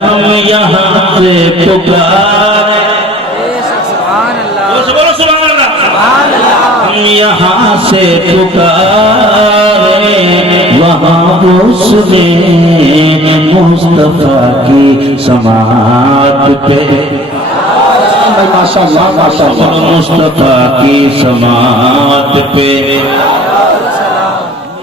ہم یہاں سے پکارے ہم یہاں سے پکارے وہاں اس نے مصطفیٰ کی سماعت پہ مصطفیٰ کی سماعت پہ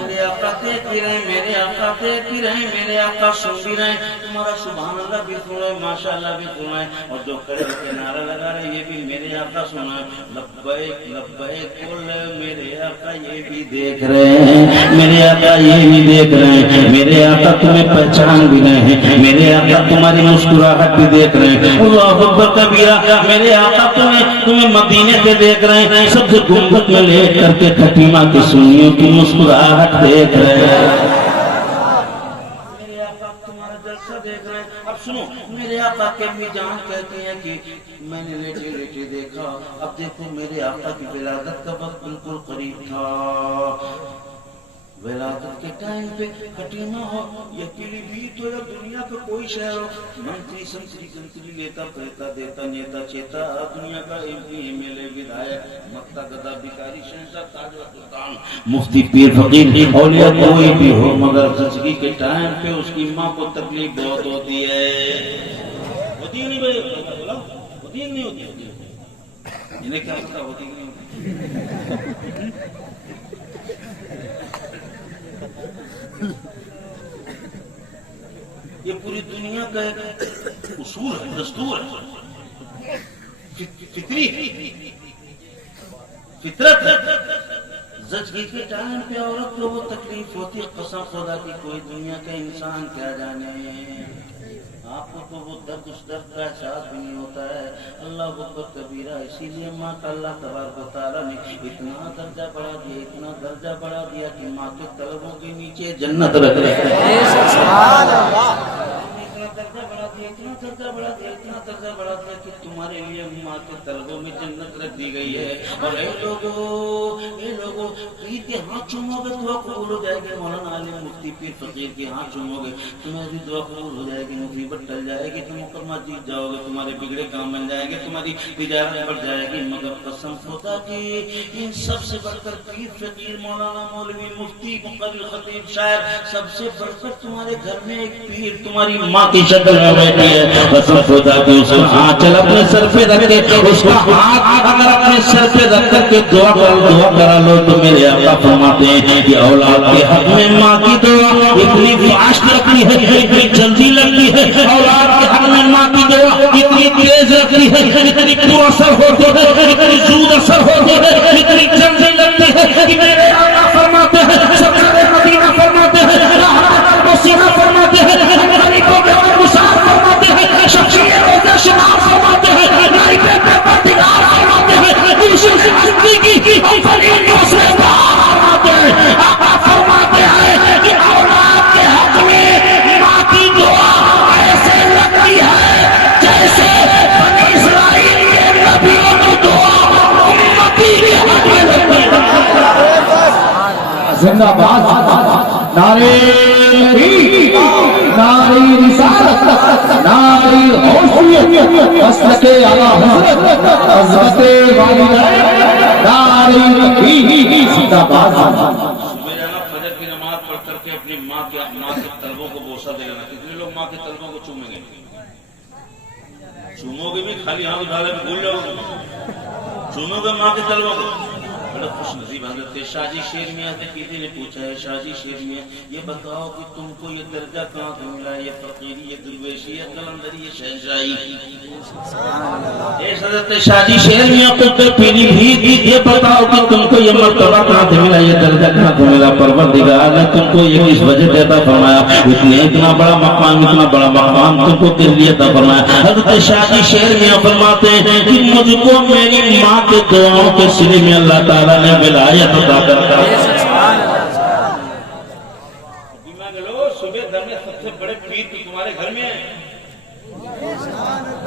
میرے آقا دیکھتی رہے میرے آقا دیکھتی رہے میرے آقا سن بھی رہے تمہارا سبحان اللہ بھی سنا ہے ماشاءاللہ بھی سنا ہے اور جو کھڑے ہو کے نعرہ لگا رہے یہ بھی میرے آقا سنا ہے لبیک لبیک بول رہے میرے آقا یہ بھی دیکھ رہے ہیں میرے آقا یہ بھی دیکھ رہے ہیں میرے آقا تمہیں پہچان بھی رہے ہیں میرے آقا تمہاری مسکراہٹ بھی دیکھ رہے ہیں اللہ اکبر کبیرہ میرے آقا تمہیں مدینے پہ دیکھ رہے ہیں سب سے گنبد میں لیٹ کر کے خطیمہ کی سنیوں کی مسکراہٹ دیکھ رہے ہیں میرے آقا تمہارا جلسہ دیکھ رہے ہیں اب سنو میرے آقا کے امی جان کہتے ہیں کہ میں نے لیٹے لیٹے دیکھا اب دیکھو میرے آقا کی ولادت کا وقت بالکل قریب تھا ولادت کے ٹائم پہ خطیمہ ہو یا پیلی بیت ہو یا دنیا پہ کوئی شہر ہو منتری سنتری کنتری لیتا پریتا دیتا نیتا چیتا دنیا کا M P M L A ودھایک مکتا گدا بھکاری شہنشاہ تاج و سلطان مفتی پیر فقیر اولیاء کوئی بھی ہو مگر زچگی کے ٹائم پہ اس کی ماں کو تکلیف بہت ہوتی ہے ہوتی ہے نہیں بھائی بولا ہوتی ہے نہیں ہوتی انہیں کیا پتا ہوتی نہیں ہوتی یہ پوری دنیا کا ایک اصول ہے دستور ہے فطری فطرت ہے زچگی کے ٹائم پہ عورت کو وہ تکلیف ہوتی ہے قسم خدا کی کوئی دنیا کا انسان کیا جانے آپ کو تو وہ درد اس درد کا احساس بھی نہیں ہوتا ہے اللہ اکبر کبیرہ اسی لیے ماں کا اللہ تبارک و تعالیٰ نے اتنا درجہ بڑھا دیا اتنا درجہ بڑھا دیا کہ ماں کے طلبوں کے نیچے جنت رکھ رہے ہیں اتنا درجہ بڑھا دیا کہ تمہارے لیے ماں کے طلبوں میں جنت رکھ دی گئی ہے اور اے لوگوں عید کے ہاتھ چومو گے دعا قبول ہو جائے گی مولانا عالم مفتی پیر فقیر کے ہاتھ چومو گے تمہیں بھی دعا قبول ہو جائے گی مصیبت ٹل جائے گی تم مقدمہ جیت جاؤ گے تمہارے بگڑے کام بن جائیں گے تمہاری تجارت بڑھ جائے گی مگر قسم خدا کی ان سب سے بڑھ کر پیر فقیر مولانا مولوی مفتی مقرر خطیب شاعر سب سے بڑھ کر تمہارے گھر میں ایک پیر تمہاری ماں کی شکل میں بیٹھی ہے قسم خدا کی اس کا آنچل اپنے سر پہ رکھ کے اس کا ہاتھ اگر اپنے سر پہ رکھ کر کے دعا کرا لو تو میرے آقا فرماتے ہیں کہ اولاد کے حق میں ماں کی دعا اتنی فاسٹ لگتی ہے اتنی جلدی لگتی ہے اولاد کے حق میں ماں کی دعا اتنی تیز لگتی ہے اتنی پر اثر ہوتی ہے اتنی زود اثر ہوتی ہے اتنی جلدی لگتی ہے کہ میرے آقا فرماتے ہیں سرکار مدینہ فرماتے ہیں مسیحہ فرماتے ہیں غریبوں کے مسافر فرماتے ہیں شخصیت و شناخت فرماتے ہیں نائی پہ پردگار فرماتے ہیں زندگی کی افضل دوسرے فرماتے ہیں آقا فرماتے ہیں کہ اولاد کے حق میں ماں کی دعا ایسے لگتی ہے جیسے بنی اسرائیل کے نبیوں کی دعا امتی کے حق میں لگتی ہے زندہ باد نعرے ناری رسالت ناری حوثیت مسلک اعلی حضرت عظمت والدین ناری تکبیر زندہ باد صبح جانا فجر کی نماز پڑھ کر کے اپنی ماں کے طلبوں کو بوسہ دے گا کتنے لوگ ماں کے طلبوں کو چومیں گے چومو گے بھی خالی ہاتھ اٹھا لے بھول جاؤ گے چومو گے ماں کے طلبوں کو بڑا خوش نصیب حضرت شاہ جی شیر میاں سے کسی نے پوچھا ہے شاہ جی شیر میاں یہ بتاؤ کہ تم کو یہ درجہ کہاں سے ملا ہے یہ فقیری یہ درویشی یہ قلندری یہ شہنشاہی حضرت شاہ جی شیر میاں قطب پیلی بھیت یہ بتاؤ کہ تم کو یہ مرتبہ کہاں سے ملا یہ درجہ کہاں سے ملا پروردگار نے تم کو یہ کس وجہ سے عطا فرمایا اتنا بڑا مقام تم کو کس لیے عطا فرمایا حضرت شاہ جی شیر میاں فرماتے ہیں کہ مجھ کو میری ماں کے دعاؤں کے سلے میں اللہ تعالیٰ نے ولایت عطا کرتا ہے صبح گھر میں سب سے بڑے پیر تمہارے گھر میں ہیں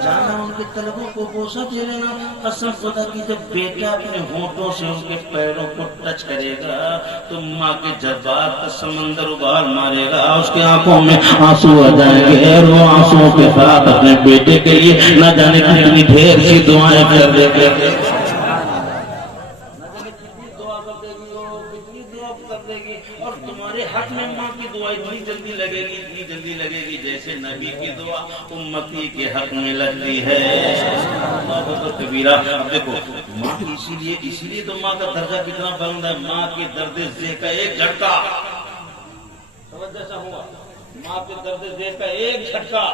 جانا ان کے طلبوں کو بوسہ دے لینا. قسم خدا کی جب بیٹا اپنے ہونٹوں سے ان کے پیروں کو ٹچ کرے گا تو ماں کے جذبات کا سمندر ابال مارے گا. اس کی آنکھوں میں آنسو آ جائیں گے اور وہ آنسوؤں کے ساتھ اپنے بیٹے کے لیے نہ جانے کتنی ڈھیر سی دعائیں کر دے گے. اور تمہارے حق میں ماں کی دعا اتنی جلدی لگے گی جیسے نبی کی دعا امتی کے حق میں لگتی ہے. کبیرہ. دیکھو ماں اسی لیے تو ماں کا درجہ کتنا بلند ہے. ماں کے درد ذہ کا ایک جھٹکا ہوا. ماں کے درد ذہ کا ایک جھٹکا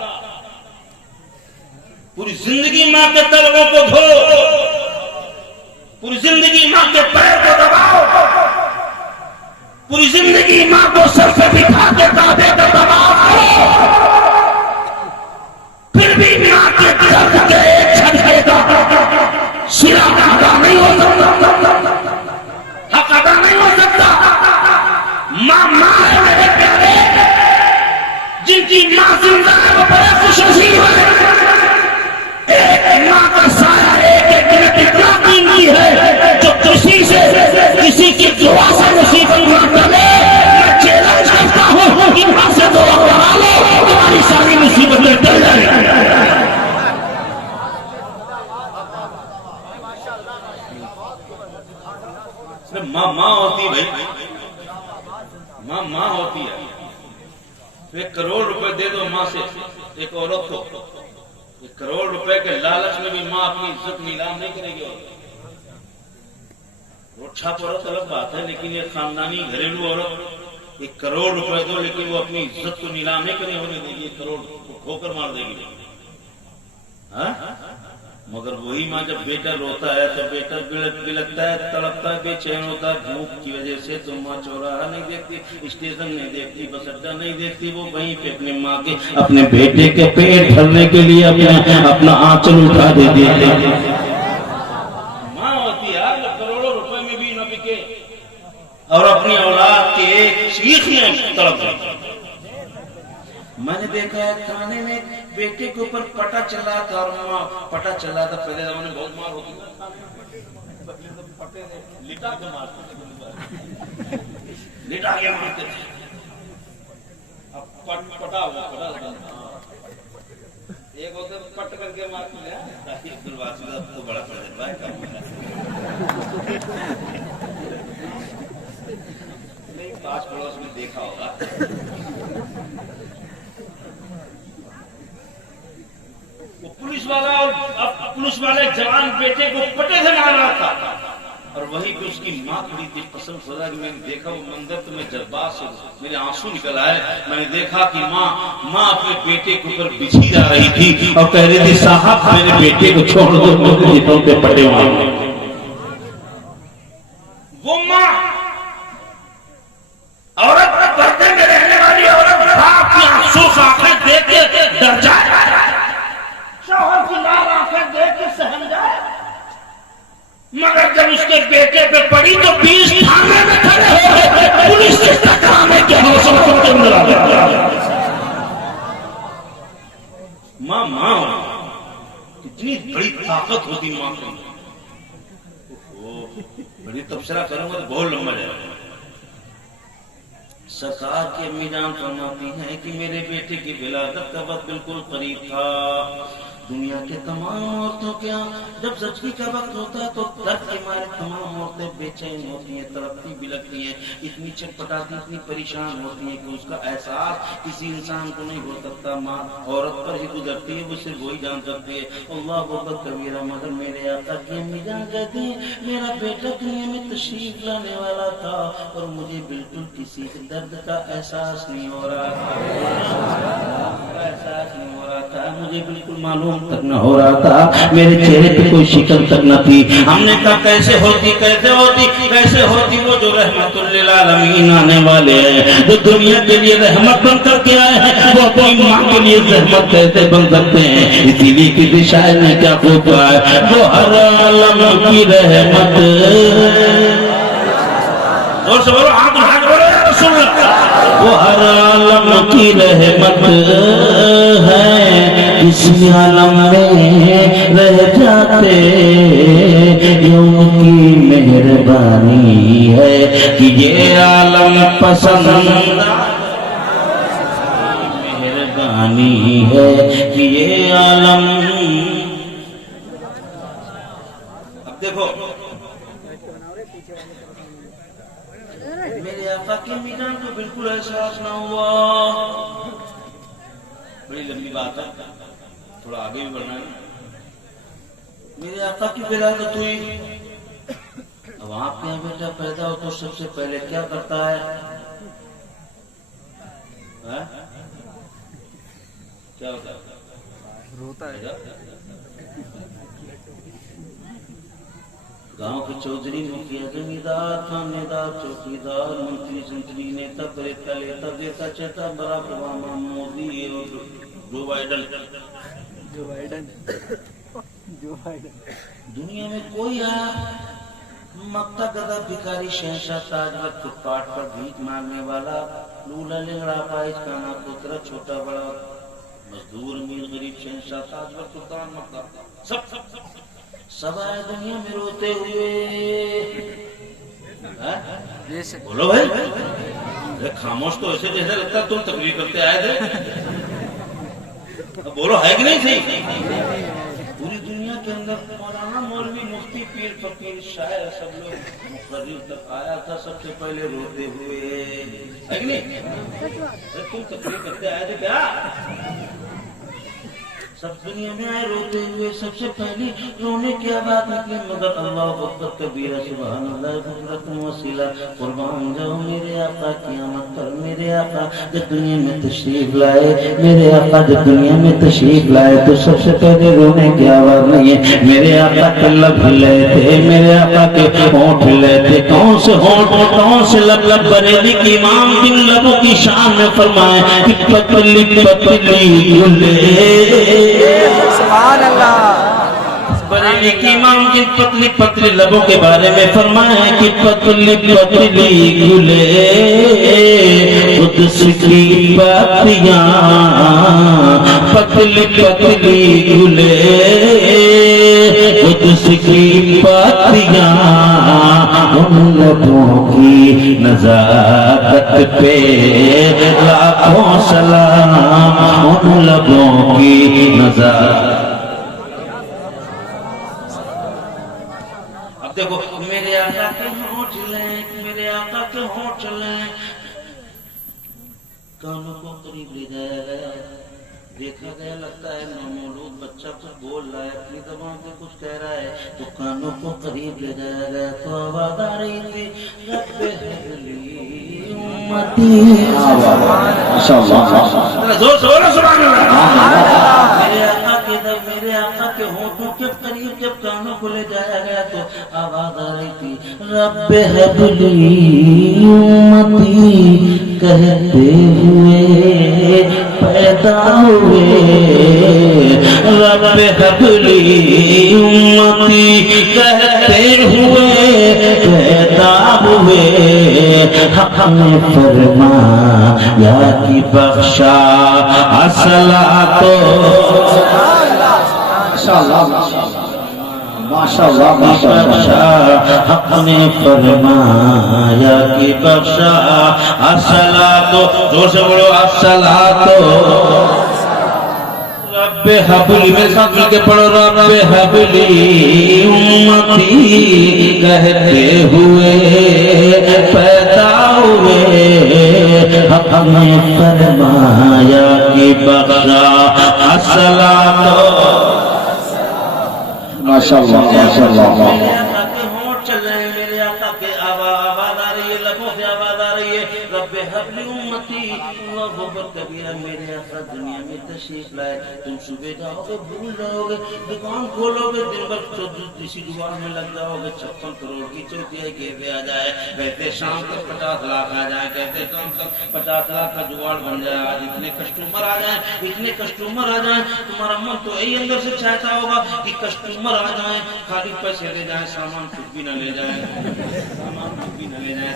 پوری زندگی ماں کے طلبوں کو دھو, پوری زندگی ماں کے پیر کو دباؤ, پوری زندگی ماں کو سر سے بٹھا کے دادے کا دباؤ, پھر بھی ماں کے درد کے ایک جھٹکے کا صلہ ادا نہیں ہو سکتا, حق ادا نہیں ہو سکتا. ماں ہے میرے پیارے, جن کی ماں زندہ ہے وہ بڑے خوش نصیب ہیں. ایک ماں کا سایہ ایک منٹ اتنا قیمتی ہے جو کسی کی دعا سے مصیبت نہ کرے. میں چیلنج کرتا ہوں کہ ماں سے دعا کرا لو, تمہاری ساری مصیبتیں ٹل جائیں گی. ماں ہوتی بھائی, ماں ہوتی ہے. 1 کروڑ روپے دے دو ماں سے ایک عورت کو, 1 کروڑ روپے کے لالچ میں بھی ماں اپنی عزت نیلام نہیں کرے گی. روچھا عورت الگ بات ہے, لیکن یہ خاندانی گھریلو عورت 1 کروڑ روپے دو لیکن وہ اپنی عزت کو نیلام نہیں کرے ہونے دے گی. 1 کروڑ کو ٹھوکر مار دے گی. مگر وہی ماں جب بیٹا روتا ہے تو بیٹا بلکتا ہے, تڑپتا ہے, بے چین ہوتا ہے بھوک کی وجہ سے, تو ماں چوراہا نہیں دیکھتی, اسٹیشن نہیں دیکھتی, بس اڈا نہیں دیکھتی. وہ وہیں پہ اپنے ماں کے اپنے بیٹے کے پیٹ بھرنے کے لیے اپنا آنچل اٹھا دیتی ہے. ماں ہوتی ہے کروڑوں روپے میں بھی نہ بکے اور اپنی اولاد کے ایک چیخ میں تڑپ جاتی. میں نے دیکھا ہے تھانے میں بیٹے کے اوپر پٹا چلا تھا, اور ماں پٹا چلا تھا. پہلے زمانے میں بہت مار ہوتی تھی, لٹا کے مارتے تھے. اب پٹا ہوا ایک ہوتے پٹ کر کے مارتے ہیں. تو بڑا پڑ جاتا نہیں, پاس پڑوس میں دیکھا ہوگا. پولیس والے جوان بیٹے کو پٹے سے مار رہا تھا, اور وہیں پہ اس کی ماں کھڑی تھی. قسم خدا کی میں نے دیکھا وہ منظر تو میں جذبات سے میرے آنسو نکل آئے. میں نے دیکھا کہ ماں اپنے بیٹے کے اوپر بچھی جا رہی تھی اور کہہ رہی تھی صاحب میرے بیٹے کو چھوڑ دو, میرے جتوں پہ پٹے ہوئے. وہ ماں عورت پردے میں رہنے والی عورت باپ کی آنسو سے آنکھیں دیکھ کے ڈر جائے, شوہر کی لال آنکھیں دیکھ کے سہم جائے. مگر جب اس کے بیٹے پہ پڑی تو 20 تھانے میں کھڑے ہو گئے, پولیس سے ٹکرانے کے حوصلے کے اندر آ گیا. ماں کتنی بڑی طاقت ہوتی ماں کی. بڑی تبصرہ کروں گا تو بہت لمبا جائے گا. سرکار کی امی جان فرماتی ہیں کہ میرے بیٹے کی ولادت کا وقت بالکل قریب تھا. دنیا کے تمام عورتوں کے جب زچگی کا وقت ہوتا ہے تو درد کے مارے تمام عورتیں بے چین ہوتی ہیں, تڑپتی بلکتی ہیں, اتنی چٹپٹاتی, اتنی پریشان ہوتی ہیں کہ اس کا احساس کسی انسان کو نہیں ہو سکتا. ماں عورت پر ہی گزرتی ہے, وہ صرف وہی جان سکتی ہے. اللہ اکبر کبیرہ. مگر میرے آقا کی امی جان کہتی ہیں میرا بیٹا دنیا میں تشریف لانے والا تھا اور مجھے بالکل کسی درد کا احساس نہیں ہو رہا تھا, مجھے بالکل معلوم تک نہ ہو رہا تھا, میرے چہرے پہ کوئی شکل تک نہ تھی. ہم نے کہا کیسے ہوتی وہ جو رحمت للعالمین آنے والے ہیں, جو دنیا کے لیے رحمت بن کر کے آئے ہیں, وہ اپنی ماں کے لیے رحمت کیسے بن سکتے ہیں. اسی لیے کسی شاعر نے کیا خوب کہا ہے, وہ ہر عالم کی رحمت. اور سب ہاتھ بولو یا رسول اللہ. وہ ہر عالم کی رحمت ہے، اس عالم میں رہ جاتے، یہ ان کی مہربانی ہے کہ یہ عالم پسند، مہربانی ہے کہ یہ عالم۔ اب دیکھو میرے آقا کی میدان کو بالکل احساس نہ ہوا، بڑی لمبی بات ہے، تھوڑا آگے بھی بڑھنا ہے۔ میرے آقا کی ولادت ہوئی، اب آپ کے یہاں بیٹا پیدا ہو تو سب سے پہلے کیا کرتا ہے؟ کیا ہوتا ہے؟ روتا ہے۔ گاؤں کے چودھری، مکھیا، زمیندار، تھانے دار، چوکیدار، منتری، سنتری، نیتا، پریتا، لیتا، دیتا، چہتا، براک اوباما، مودی اور جو بائیڈن، دنیا میں کوئی آیا مکتا گدا، بھکاری، شہنشاہ، تاجور، فٹ پاٹ پر بھیک مانگنے والا، لولا، لنگڑا، پائش، کانا، پترا، چھوٹا بڑا، مزدور، امیر، غریب، شہنشاہ، تاجور، سلطان، مکتا، سب آئے دنیا میں روتے ہوئے۔ بولو بھائی، خاموش تو ایسے جیسے لگتا ہے تم تقریر کرتے آئے تھے، بولو ہے کہ نہیں صحیح؟ پوری دنیا کے اندر مولانا، مولوی، مفتی، پیر، فقیر، شاعر، سب لوگ مقرر تک آیا تھا، سب سے پہلے روتے ہوئے، ہے کہ نہیں؟ تم تقریر کرتے آئے تھے کیا؟ سب دنیا میں آئے روتے ہوئے، سب سے پہلی رونے کی آواز نکلی، مگر اللہ اکبر کبیرہ، سبحان اللہ بکرۃ وصیلہ، قربان جاؤ میرے آقا قیامت پر، میرے آقا جب دنیا میں تشریف لائے، میرے آقا جب دنیا میں تشریف لائے تو سب سے پہلے رونے کی آواز نہیں ہے، میرے آقا کے لب ہلے تھے، میرے آقا کے ہونٹ ہلے تھے، کون سے ہونٹ، کون سے لب؟ بریلی کی امام بن لبوں کی شان میں فرمائے کہ پتلی پتلی گلے، سبحان اللہ، بریلی کی امام جن پتلی پتلی لبوں کے بارے میں فرمایا کہ پتلی پتلی گلے، قدس کی پتیاں پتلی پتلی گلے، قدس کی پتیاں، ان لبوں کی نزاکت پہ لاکھوں سلام، ان لبوں کی نزاکت۔ اب دیکھو میرے آقا کے ہونٹ لیں، میرے آقا کے ہونٹ لیں، کانوں کو قریب لے جایا گیا، دیکھا گیا لگتا ہے نومولود بچہ کچھ بول رہا ہے، اپنی زبان سے کچھ کہہ رہا ہے، تو کانوں کو قریب لے جایا گیا تو آواز آ رہی تھی، رب ہبلی امتی، زور سے بولو سبحان اللہ۔ میرے آقا کے ہونٹوں کے قریب جب کانوں کو لے جایا گیا تو آواز آ رہی تھی، رب ہبلی امتی کہتے ہوئے پیدا ہوئے، رب ہبلی امتی کہتے ہوئے پیدا ہوئے، حق نے فرمایا کہ بخشا الصلاۃ، حق نے فرمایا کہ بخشا الصلاۃ، زور سے بولو الصلاۃ، رب حبلی، میرے ساتھ مل کے پڑھو، رب حبلی امتی کہتے ہوئے پیدا ہوئے، حق نے فرمایا کہ بخشا الصلاۃ۔ ماشاءاللہ ماشاءاللہ، میرے آقا کے ہونٹ چل رہے ہیں، میرے آقا کے آواز آ رہی ہے، لبوں سے آواز آ رہی ہے، رب حبلی امتی، اللہ اللہ اکبر کبیرہ میرے آقا دنیا میں تشریف لائے تم صبح جاؤ گے بھول جاؤ گے دکان کھولو گے دن بھر کسی جگاڑ میں لگ جاؤ گے 56 کروڑ کی چوتھائی گھیرے آ جائے کہتے شام تک 50 لاکھ آ جائے کہتے شام تک 50 لاکھ کا جگاڑ بن جائے آج اتنے کسٹمر آ جائیں تمہارا من تو یہی اندر سے چاہتا ہوگا کہ کسٹمر آ جائیں خالی پیسے لے جائیں سامان کچھ بھی نہ لے جائیں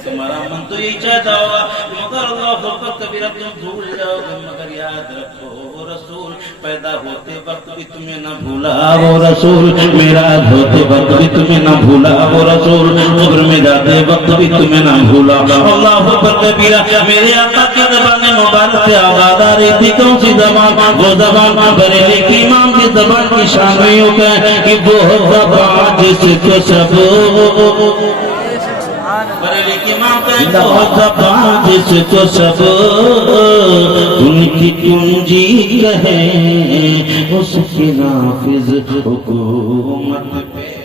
تمہارا من تو یہی چاہتا ہوگا مگر اللہ اکبر کبیرہ تم بھول جاؤ گے مگر یاد رکھو وہ رسول پیدا ہوتے وقت بھی تمہیں نہ بھولا وہ رسول میراج ہوتے وقت بھی تمہیں نہ بھولا وہ رسول قبر میں جاتے وقت بھی تمہیں نہ بھولا اللہ اکبر کبیرہ میرے آقا کی زبان مبارک سے آواز آ رہی تھی کون سی زبان وہ زبان بریلی کی امام کی زبان کی شان میں یوں کہ وہ زبان جس کو سب بریلی کی امام کہیں وہ زبان جس کو سب ان کی کنجی کہیں اس کی نافذ حکومت پہ